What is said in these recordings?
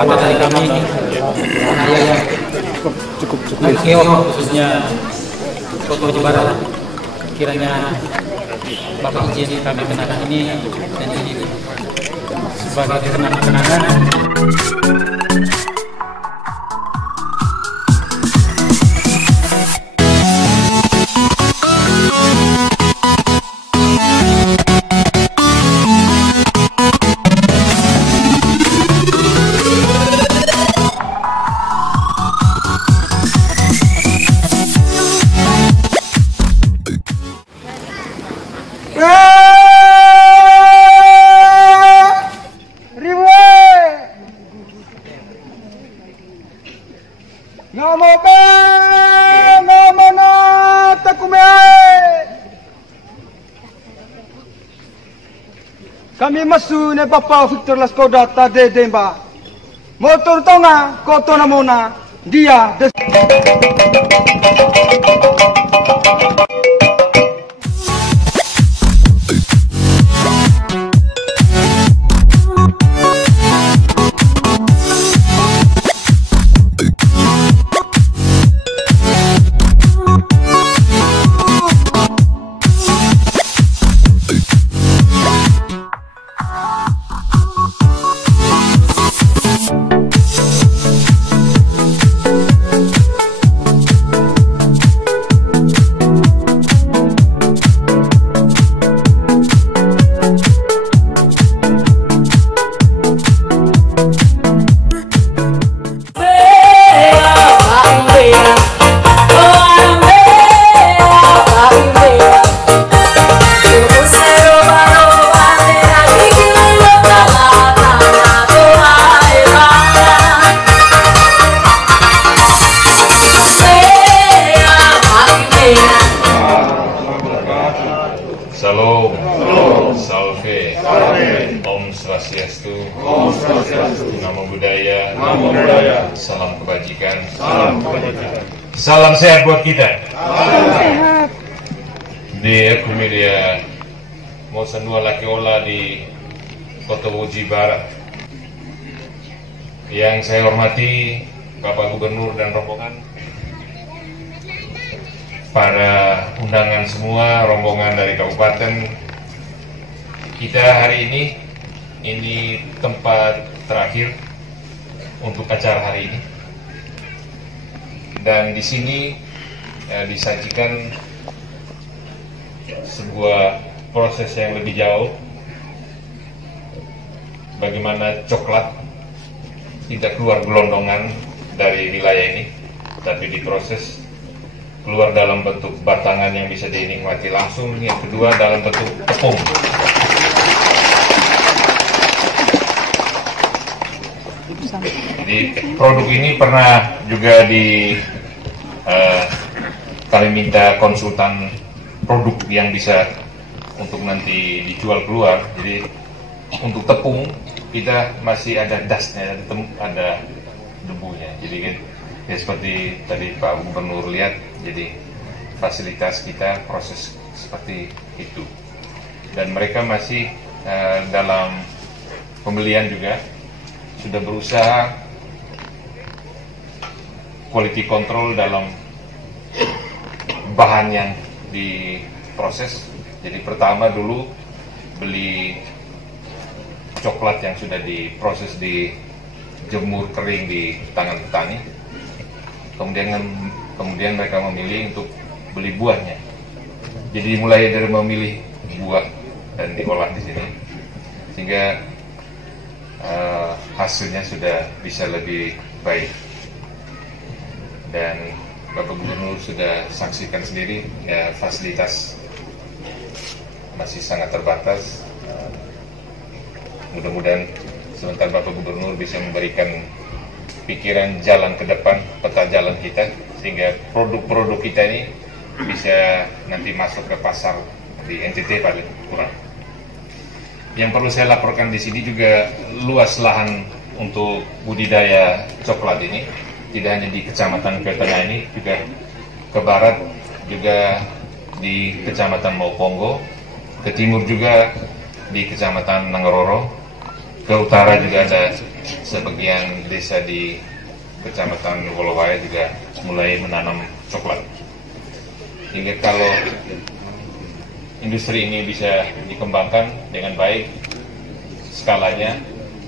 kesempatan dari kami cukup khususnya Kota Uji Barat, kiranya Bapak izin kami kenakan ini dan ini sebagai kenang-kenangan. Kami masu ne Bapak Victor Laskoda tade demba. Motor tonga koto namona dia des. Salam, salve, Om Swastiastu, Namo Buddhaya, salam kebajikan, salam sehat buat kita. Di Kumilia Mosanua Laki Ola di Kota Uji Barat. Yang saya hormati Bapak Gubernur dan rombongan, para undangan semua, rombongan dari kabupaten kita hari ini tempat terakhir untuk acara hari ini, dan di sini disajikan sebuah proses yang lebih jauh, bagaimana coklat tidak keluar gelondongan dari wilayah ini, tapi diproses keluar dalam bentuk batangan yang bisa dinikmati langsung. Yang kedua dalam bentuk tepung. Jadi produk ini pernah juga kami minta konsultan produk yang bisa untuk nanti dijual keluar. Jadi untuk tepung kita masih ada dustnya, ada debunya. Jadi kan ya seperti tadi Pak Gubernur lihat, jadi fasilitas kita proses seperti itu, dan mereka masih dalam pembelian juga sudah berusaha quality control dalam bahan yang diproses. Jadi pertama dulu beli coklat yang sudah diproses, dijemur kering di tangan petani. Kemudian mereka memilih untuk beli buahnya. Jadi mulai dari memilih buah dan diolah di sini, sehingga hasilnya sudah bisa lebih baik. Dan Bapak Gubernur sudah saksikan sendiri, ya, fasilitas masih sangat terbatas. Mudah-mudahan sebentar Bapak Gubernur bisa memberikan pikiran jalan ke depan, peta jalan kita, sehingga produk-produk kita ini bisa nanti masuk ke pasar di NTT paling kurang. Yang perlu saya laporkan di sini juga luas lahan untuk budidaya coklat ini, tidak hanya di Kecamatan ke tengah ini, juga ke barat, juga di Kecamatan Maupongo, ke timur juga di Kecamatan Nangaroro, ke utara juga ada sebagian desa di Kecamatan Wolowaya juga mulai menanam coklat. Hingga kalau industri ini bisa dikembangkan dengan baik, skalanya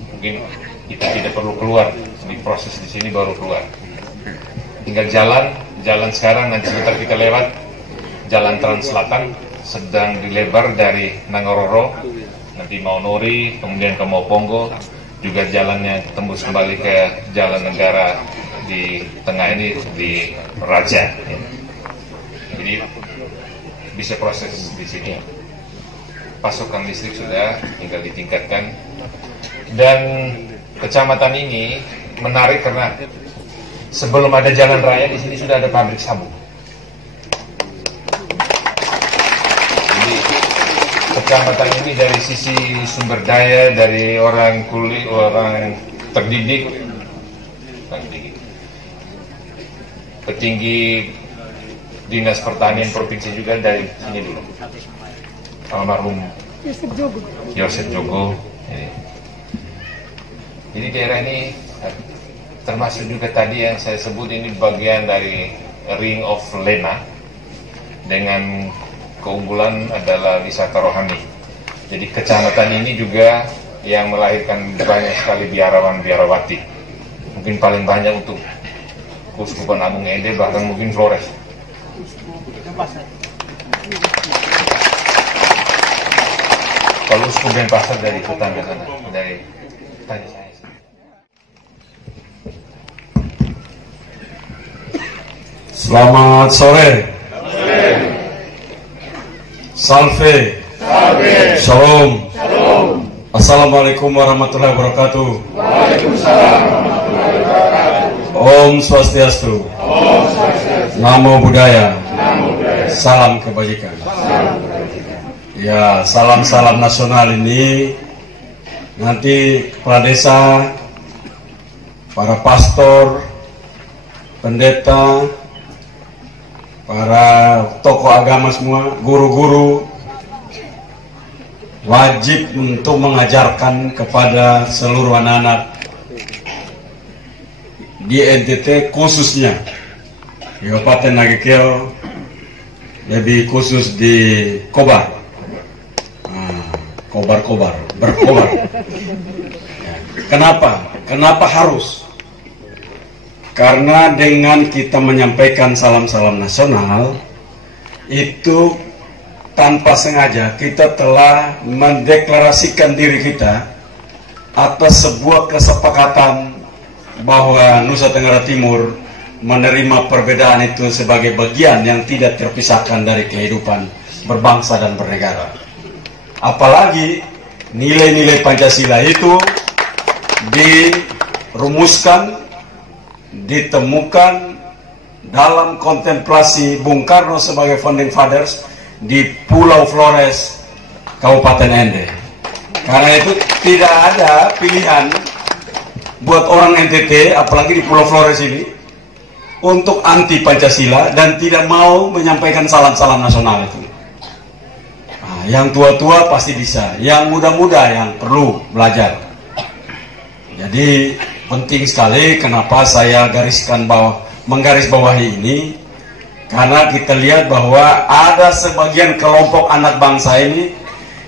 mungkin kita tidak perlu keluar, di proses di sini baru keluar. Hingga jalan sekarang nanti sebentar kita lewat Jalan Trans Selatan sedang dilebar dari Nangororo, nanti mau Nori, kemudian ke Moponggo, juga jalannya tembus kembali ke Jalan Negara di tengah ini di Raja. Jadi bisa proses di sini. Pasokan listrik sudah, tinggal ditingkatkan. Dan kecamatan ini menarik karena sebelum ada jalan raya di sini sudah ada pabrik sabun. Jadi kecamatan ini dari sisi sumber daya, dari orang kulit, orang terdidik, petinggi Dinas Pertanian Provinsi juga dari sini dulu, almarhum Yosef Jogo. Jadi daerah ini termasuk juga tadi yang saya sebut ini bagian dari Ring of Lena, dengan keunggulan adalah wisata rohani. Jadi kecamatan ini juga yang melahirkan banyak sekali biarawan-biarawati. Mungkin paling banyak untuk Keuskupan Agung Ende, bahkan mungkin Flores. Kalau Uskup Denpasar dari tetangga sana, dari tanya saya. Selamat sore. Salve. Shalom. Assalamualaikum warahmatullahi wabarakatuh. Waalaikumsalam warahmatullahi wabarakatuh. Om Swastiastu. Namo Buddhaya. Salam kebajikan. Ya, salam-salam nasional ini nanti kepala desa, para pastor, pendeta, para tokoh agama semua, guru-guru wajib untuk mengajarkan kepada seluruh anak-anak di NTT, khususnya di Kabupaten Nagekeo, lebih khusus di Kobar. Berkobar. Kenapa harus? Karena dengan kita menyampaikan salam-salam nasional, itu tanpa sengaja kita telah mendeklarasikan diri kita atas sebuah kesepakatan bahwa Nusa Tenggara Timur menerima perbedaan itu sebagai bagian yang tidak terpisahkan dari kehidupan berbangsa dan bernegara. Apalagi nilai-nilai Pancasila itu dirumuskan, ditemukan dalam kontemplasi Bung Karno sebagai founding fathers di Pulau Flores, Kabupaten Ende. Karena itu tidak ada pilihan buat orang NTT, apalagi di Pulau Flores ini, untuk anti Pancasila dan tidak mau menyampaikan salam-salam nasional itu. Yang tua-tua pasti bisa, yang muda-muda yang perlu belajar. Jadi penting sekali kenapa saya menggarisbawahi ini, karena kita lihat bahwa ada sebagian kelompok anak bangsa ini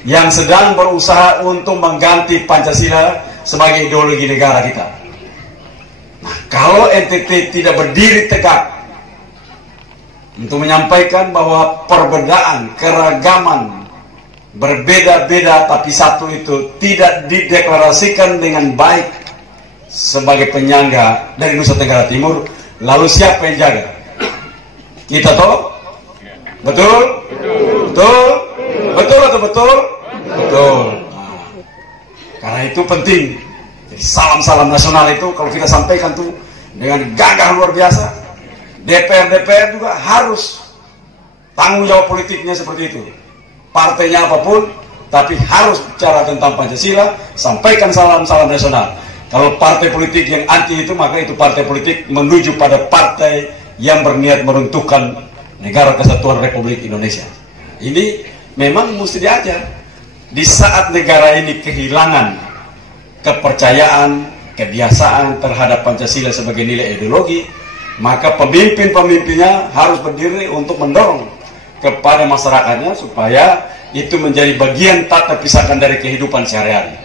yang sedang berusaha untuk mengganti Pancasila sebagai ideologi negara kita. Nah, kalau NTT tidak berdiri tegak untuk menyampaikan bahwa perbedaan, keragaman, berbeda-beda tapi satu itu tidak dideklarasikan dengan baik sebagai penyangga dari Nusa Tenggara Timur, lalu siapa yang jaga? Kita toh? Betul? Betul? Betul atau betul? Betul. Nah, karena itu penting. Jadi salam-salam nasional itu kalau kita sampaikan tuh dengan gagah luar biasa, DPR juga harus tanggung jawab politiknya seperti itu. Partainya apapun, tapi harus bicara tentang Pancasila, sampaikan salam-salam nasional. Kalau partai politik yang anti itu, maka itu partai politik menuju pada partai yang berniat meruntuhkan negara kesatuan Republik Indonesia. Ini memang mesti diajar. Di saat negara ini kehilangan kepercayaan, kebiasaan terhadap Pancasila sebagai nilai ideologi, maka pemimpin-pemimpinnya harus berdiri untuk mendorong kepada masyarakatnya supaya itu menjadi bagian tak terpisahkan dari kehidupan sehari-hari.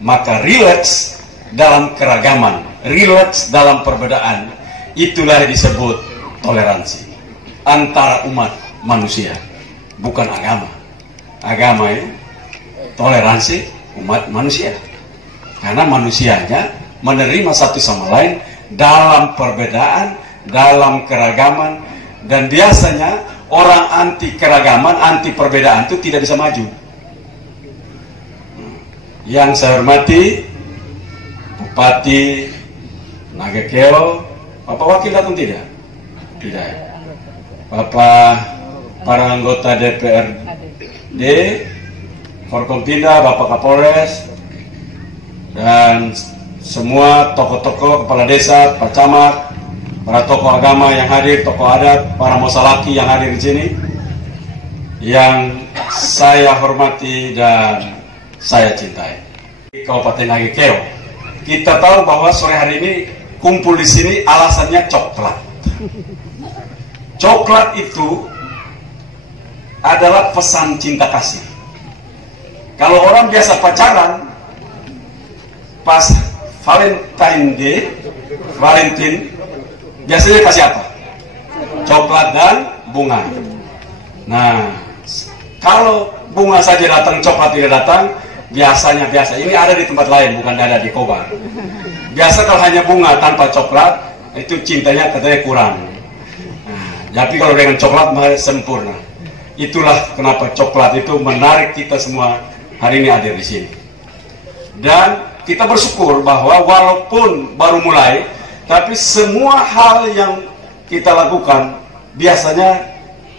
Maka relax dalam keragaman, relax dalam perbedaan, itulah disebut toleransi antara umat manusia, bukan agama. Agama itu toleransi umat manusia, karena manusianya menerima satu sama lain dalam perbedaan, dalam keragaman, dan biasanya orang anti keragaman, anti perbedaan itu tidak bisa maju. Yang saya hormati Bupati Nagakeo, Bapak Wakil datang tidak? Tidak. Bapak para anggota DPRD, Forkompinda, Bapak Kapolres, dan semua tokoh-tokoh, kepala desa, Pak Camat, para tokoh agama yang hadir, tokoh adat, para musalaki yang hadir di sini, yang saya hormati dan saya cintai. Kabupaten Nagakeo, kita tahu bahwa sore hari ini kumpul di sini alasannya coklat. Coklat itu adalah pesan cinta kasih. Kalau orang biasa pacaran, pas Valentine Day, Valentine, biasanya kasih apa? Coklat dan bunga. Nah, kalau bunga saja datang, coklat tidak datang, biasanya biasa. Ini ada di tempat lain, bukan ada di Kobar. Biasa kalau hanya bunga tanpa coklat, itu cintanya katanya kurang. Nah, tapi kalau dengan coklat malah sempurna. Itulah kenapa coklat itu menarik kita semua hari ini hadir di sini. Dan kita bersyukur bahwa walaupun baru mulai, tapi semua hal yang kita lakukan biasanya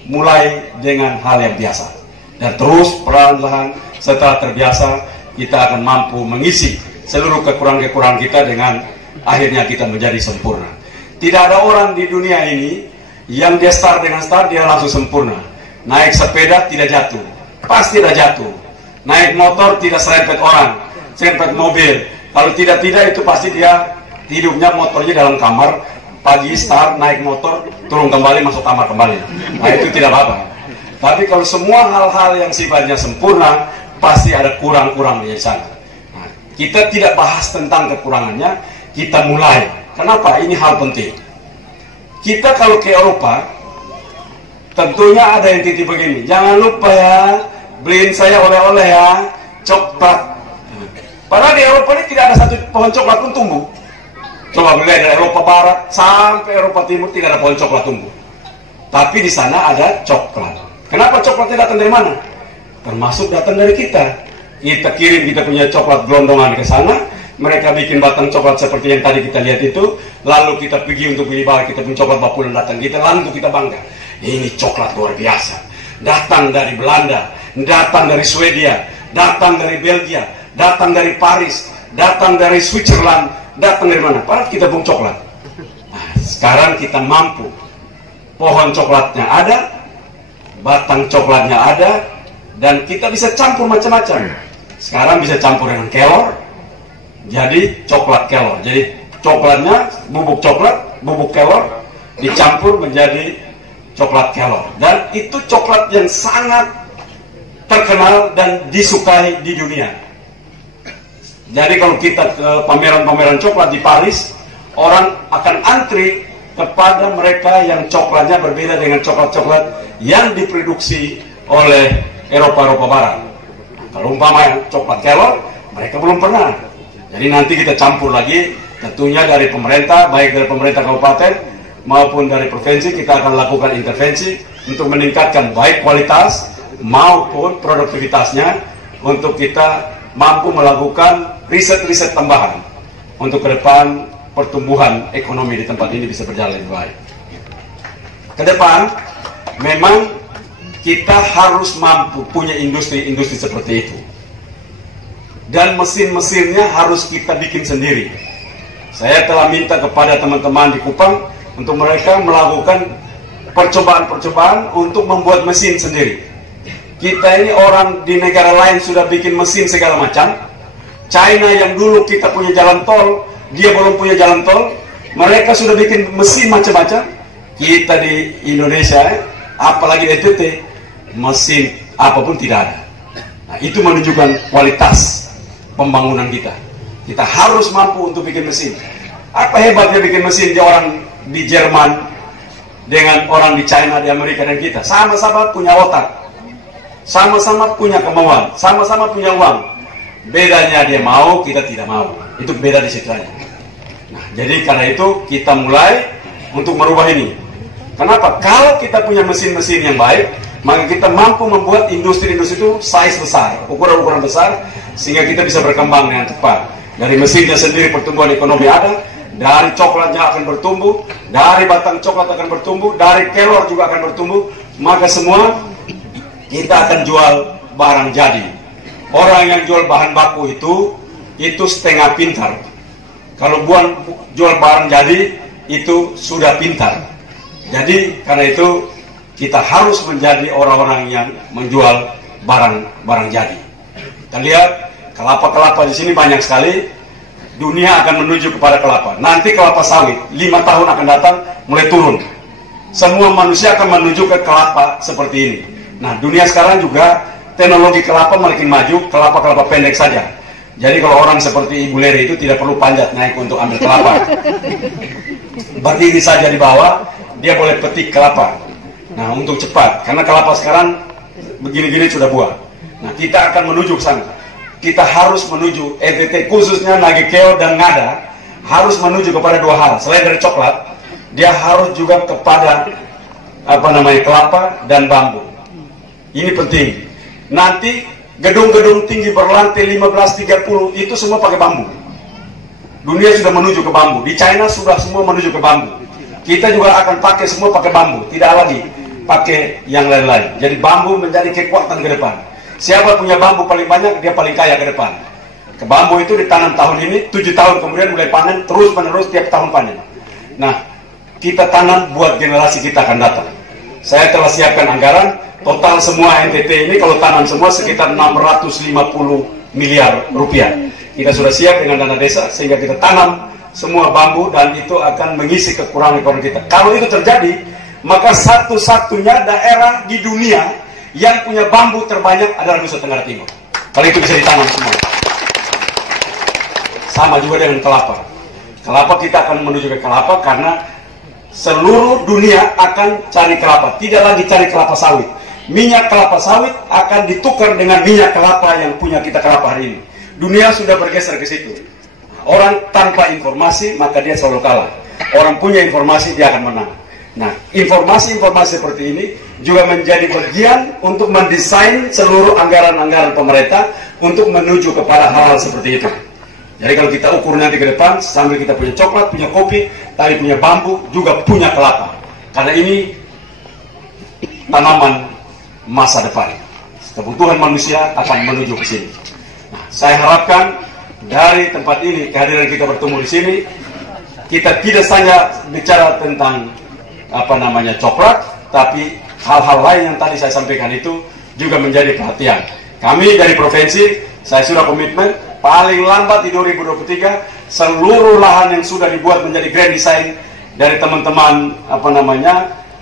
mulai dengan hal yang biasa. Dan terus perlahan-lahan setelah terbiasa, kita akan mampu mengisi seluruh kekurangan-kekurangan kita dengan akhirnya kita menjadi sempurna. Tidak ada orang di dunia ini yang dia start dengan start dia langsung sempurna. Naik sepeda tidak jatuh, pasti tidak jatuh. Naik motor tidak serempet orang, serempet mobil. Kalau tidak itu pasti dia hidupnya motornya dalam kamar. Pagi start naik motor, turun kembali masuk kamar kembali. Nah itu tidak apa-apa. Tapi kalau semua hal-hal yang sifatnya sempurna, pasti ada kurang-kurangnya di sana. Nah, kita tidak bahas tentang kekurangannya, kita mulai. Kenapa? Ini hal penting. Kita kalau ke Eropa, tentunya ada yang titip begini. Jangan lupa ya, beliin saya oleh-oleh ya, coklat. Padahal di Eropa ini tidak ada satu pohon coklat pun tumbuh. Coba melihat dari Eropa Barat sampai Eropa Timur tidak ada pohon coklat tumbuh. Tapi di sana ada coklat. Kenapa coklatnya datang dari mana? Termasuk datang dari kita. Kita kirim kita punya coklat gelondongan ke sana, mereka bikin batang coklat seperti yang tadi kita lihat itu, lalu kita pergi untuk beli barang, kita punya coklat bapulan datang kita, lalu kita bangga. Ini coklat luar biasa. Datang dari Belanda, datang dari Swedia, datang dari Belgia, datang dari Paris, datang dari Switzerland, datang dari mana? Padahal kita punya coklat. Nah, sekarang kita mampu. Pohon coklatnya ada, batang coklatnya ada, dan kita bisa campur macam-macam. Sekarang bisa campur dengan kelor, jadi coklat kelor. Jadi coklatnya bubuk coklat, bubuk kelor dicampur menjadi coklat kelor. Dan itu coklat yang sangat terkenal dan disukai di dunia. Jadi kalau kita ke pameran-pameran coklat di Paris, orang akan antri kepada mereka yang coklatnya berbeda dengan coklat-coklat yang diproduksi oleh Eropa Barat. Nah, kalau umpama coklat kelor, mereka belum pernah. Jadi nanti kita campur lagi, tentunya dari pemerintah, baik dari pemerintah kabupaten maupun dari provinsi, kita akan lakukan intervensi untuk meningkatkan baik kualitas maupun produktivitasnya, untuk kita mampu melakukan riset-riset tambahan untuk ke depan pertumbuhan ekonomi di tempat ini bisa berjalan lebih baik. Ke depan memang kita harus mampu punya industri-industri seperti itu, dan mesin-mesinnya harus kita bikin sendiri. Saya telah minta kepada teman-teman di Kupang untuk mereka melakukan percobaan-percobaan untuk membuat mesin sendiri. Kita ini orang di negara lain sudah bikin mesin segala macam. China yang dulu kita punya jalan tol, dia belum punya jalan tol, mereka sudah bikin mesin macam-macam. Kita di Indonesia, apalagi di NTT, mesin apapun tidak ada. Nah, itu menunjukkan kualitas pembangunan kita. Kita harus mampu untuk bikin mesin. Apa hebatnya bikin mesin di orang di Jerman dengan orang di China, di Amerika dan kita? Sama-sama punya otak, sama-sama punya kemauan, sama-sama punya uang. Bedanya dia mau, kita tidak mau. Itu beda di situ aja. Nah, jadi karena itu kita mulai untuk merubah ini. Kenapa? Kalau kita punya mesin-mesin yang baik, maka kita mampu membuat industri-industri itu size besar, ukuran-ukuran besar, sehingga kita bisa berkembang dengan cepat. Dari mesinnya sendiri pertumbuhan ekonomi ada, dari coklatnya akan bertumbuh, dari batang coklat akan bertumbuh, dari kelor juga akan bertumbuh, maka semua kita akan jual barang jadi. Orang yang jual bahan baku itu setengah pintar. Kalau jual barang jadi, itu sudah pintar. Jadi karena itu kita harus menjadi orang-orang yang menjual barang jadi. Kita lihat kelapa-kelapa di sini banyak sekali. Dunia akan menuju kepada kelapa. Nanti kelapa sawit 5 tahun akan datang mulai turun. Semua manusia akan menuju ke kelapa seperti ini. Nah, dunia sekarang juga teknologi kelapa makin maju, kelapa-kelapa pendek saja. Jadi kalau orang seperti Ibu Leri itu tidak perlu panjat naik untuk ambil kelapa. Berdiri saja di bawah, dia boleh petik kelapa. Nah, untuk cepat, karena kelapa sekarang begini-gini sudah buah. Nah, kita akan menuju ke sana. Kita harus menuju, NTT khususnya Nagekeo dan Ngada, harus menuju kepada 2 hal. Selain dari coklat, dia harus juga kepada kelapa dan bambu. Ini penting. Nanti gedung-gedung tinggi berlantai 15-30 itu semua pakai bambu. Dunia sudah menuju ke bambu. Di China sudah semua menuju ke bambu. Kita juga akan pakai semua pakai bambu, tidak lagi pakai yang lain-lain. Jadi bambu menjadi kekuatan ke depan. Siapa punya bambu paling banyak, dia paling kaya ke depan. Ke bambu itu ditanam tahun ini, 7 tahun kemudian mulai panen, terus menerus tiap tahun panen. Nah, kita tanam buat generasi kita akan datang. Saya telah siapkan anggaran, total semua NTT ini kalau tanam semua sekitar 650 miliar rupiah. Kita sudah siap dengan dana desa sehingga kita tanam semua bambu dan itu akan mengisi kekurangan ekonomi kita. Kalau itu terjadi, maka satu-satunya daerah di dunia yang punya bambu terbanyak adalah Nusa Tenggara Timur. Kalau itu bisa ditanam semua. Sama juga dengan kelapa. Kelapa kita akan menuju ke kelapa karena seluruh dunia akan cari kelapa. Tidak lagi cari kelapa sawit. Minyak kelapa sawit akan ditukar dengan minyak kelapa yang punya kita kelapa hari ini. Dunia sudah bergeser ke situ. Orang tanpa informasi maka dia selalu kalah. Orang punya informasi dia akan menang. Nah, informasi-informasi seperti ini juga menjadi bagian untuk mendesain seluruh anggaran-anggaran pemerintah untuk menuju kepada hal-hal seperti itu. Jadi kalau kita ukur nanti ke depan, sambil kita punya coklat, punya kopi, tapi punya bambu, juga punya kelapa. Karena ini tanaman masa depan. Kebutuhan manusia akan menuju ke sini. Nah, saya harapkan dari tempat ini, kehadiran kita bertemu di sini, kita tidak hanya bicara tentang coklat, tapi hal-hal lain yang tadi saya sampaikan itu juga menjadi perhatian. Kami dari provinsi, saya sudah komitmen paling lambat di 2023 seluruh lahan yang sudah dibuat menjadi grand design dari teman-teman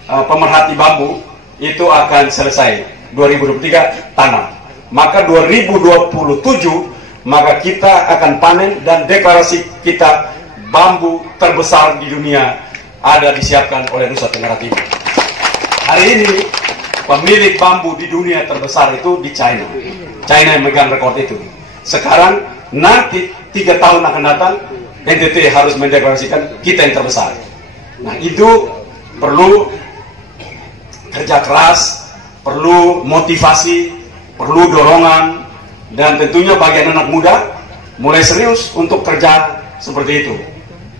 pemerhati bambu itu akan selesai 2023 tanam. Maka 2027 maka kita akan panen dan deklarasi kita bambu terbesar di dunia ada disiapkan oleh Nusa Tenggara Timur. Hari ini pemilik bambu di dunia terbesar itu di China. China yang megang rekor itu. Sekarang nanti 3 tahun akan datang NTT harus mendeklarasikan kita yang terbesar. Nah, itu perlu kerja keras, perlu motivasi, perlu dorongan, dan tentunya bagi anak muda mulai serius untuk kerja seperti itu.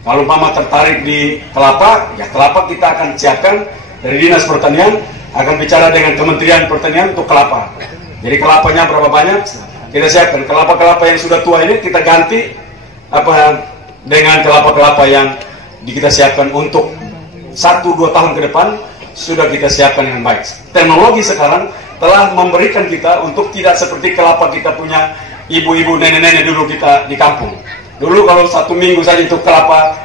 Kalau mama tertarik di kelapa, ya kelapa kita akan siapkan dari Dinas Pertanian, akan bicara dengan Kementerian Pertanian untuk kelapa. Jadi kelapanya berapa banyak, kita siapkan. Kelapa-kelapa yang sudah tua ini kita ganti dengan kelapa-kelapa yang kita siapkan untuk 1-2 tahun ke depan, sudah kita siapkan dengan baik. Teknologi sekarang telah memberikan kita untuk tidak seperti kelapa kita punya ibu-ibu, nenek-nenek dulu kita di kampung. Dulu kalau 1 minggu saja itu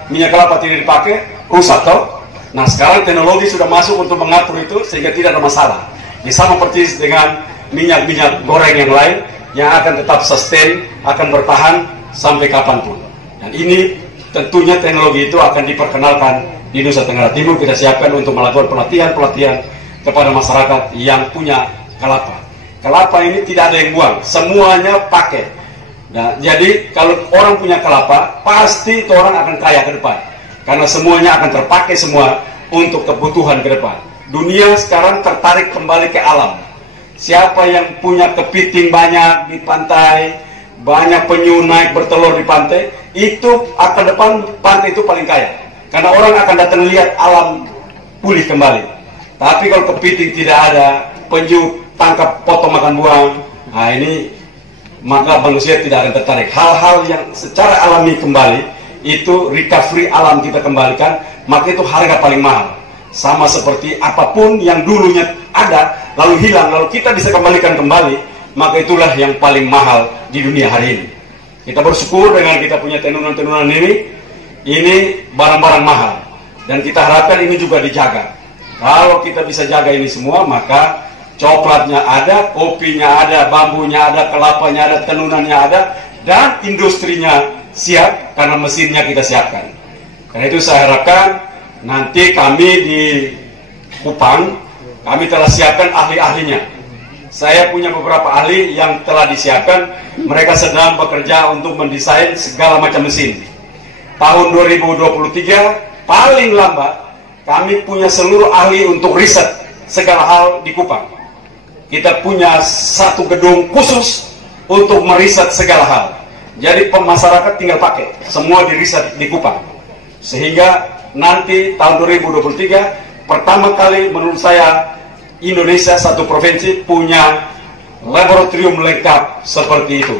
minyak kelapa tidak dipakai, rusak toh. Nah sekarang teknologi sudah masuk untuk mengatur itu sehingga tidak ada masalah. Ini sama persis dengan minyak-minyak goreng yang lain yang akan tetap sustain, akan bertahan sampai kapanpun. Dan ini tentunya teknologi itu akan diperkenalkan di Nusa Tenggara Timur. Kita siapkan untuk melakukan pelatihan-pelatihan kepada masyarakat yang punya kelapa. Kelapa ini tidak ada yang buang, semuanya pakai. Nah, jadi kalau orang punya kelapa, pasti itu orang akan kaya ke depan. Karena semuanya akan terpakai semua untuk kebutuhan ke depan. Dunia sekarang tertarik kembali ke alam. Siapa yang punya kepiting banyak di pantai, banyak penyu naik bertelur di pantai, itu akan depan pantai itu paling kaya. Karena orang akan datang lihat alam pulih kembali. Tapi kalau kepiting tidak ada, penyu tangkap, potong, makan, buang, nah ini maka manusia tidak akan tertarik. Hal-hal yang secara alami kembali, itu recovery alam kita kembalikan, maka itu harga paling mahal. Sama seperti apapun yang dulunya ada lalu hilang, lalu kita bisa kembalikan kembali, maka itulah yang paling mahal di dunia hari ini. Kita bersyukur dengan kita punya tenunan-tenunan ini barang-barang mahal, dan kita harapkan ini juga dijaga. Kalau kita bisa jaga ini semua, maka coklatnya ada, kopinya ada, bambunya ada, kelapanya ada, tenunannya ada, dan industrinya siap karena mesinnya kita siapkan. Karena itu saya harapkan nanti kami di Kupang, kami telah siapkan ahli-ahlinya. Saya punya beberapa ahli yang telah disiapkan. Mereka sedang bekerja untuk mendesain segala macam mesin. Tahun 2023 paling lambat kami punya seluruh ahli untuk riset segala hal di Kupang. Kita punya satu gedung khusus untuk meriset segala hal. Jadi masyarakat tinggal pakai, semua diriset di Kupang. Sehingga nanti tahun 2023 pertama kali menurut saya Indonesia satu provinsi punya laboratorium lengkap seperti itu.